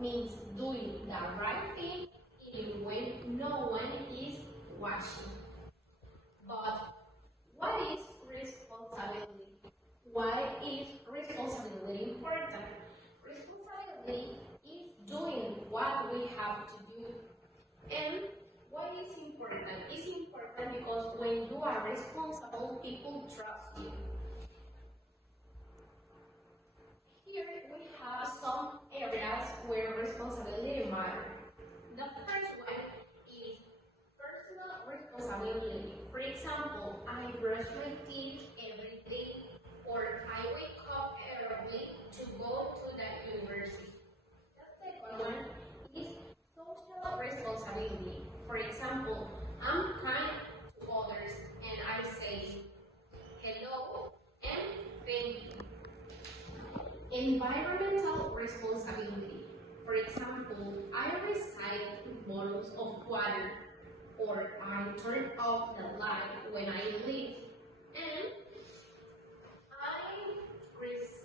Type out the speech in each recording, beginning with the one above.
means doing the right thing even when no one is watching. But what is responsibility? Why is responsibility important? Responsibility is doing what we have to do. And why is important? It's important because when you are responsible, people trust you. Here we have some areas where responsibility matters. The first one is personal responsibility. For example, I brush my teeth every day, or I wake up early to go to the university. The second one is social responsibility. For example, I'm kind to others and I say hello and thank you. Environmental responsibility. For example, I recycle bottles of water or I turn off the light when I leave. And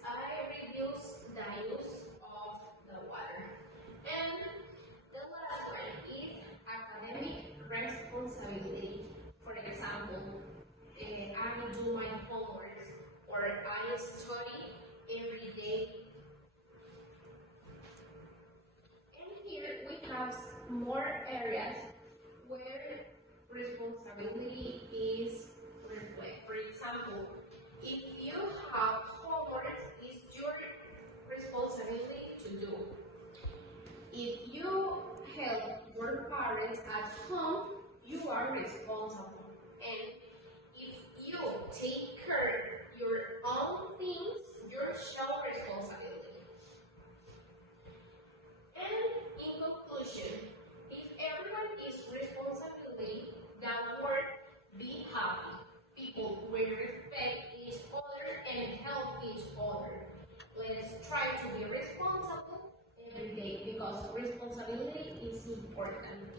I reduce the use of the water. And the last one is academic responsibility. For example, I do my homework or I study every day. And here we have more areas where responsibility is reflected. For example, if you have homework, it's your responsibility to do. If you help your parents at home, you are responsible. And if you take care of your own things, you show responsibility. And in conclusion, if everyone is responsibility, the world be happy. People will respect each other and help each other. Let's try to be responsible every day because responsibility is important.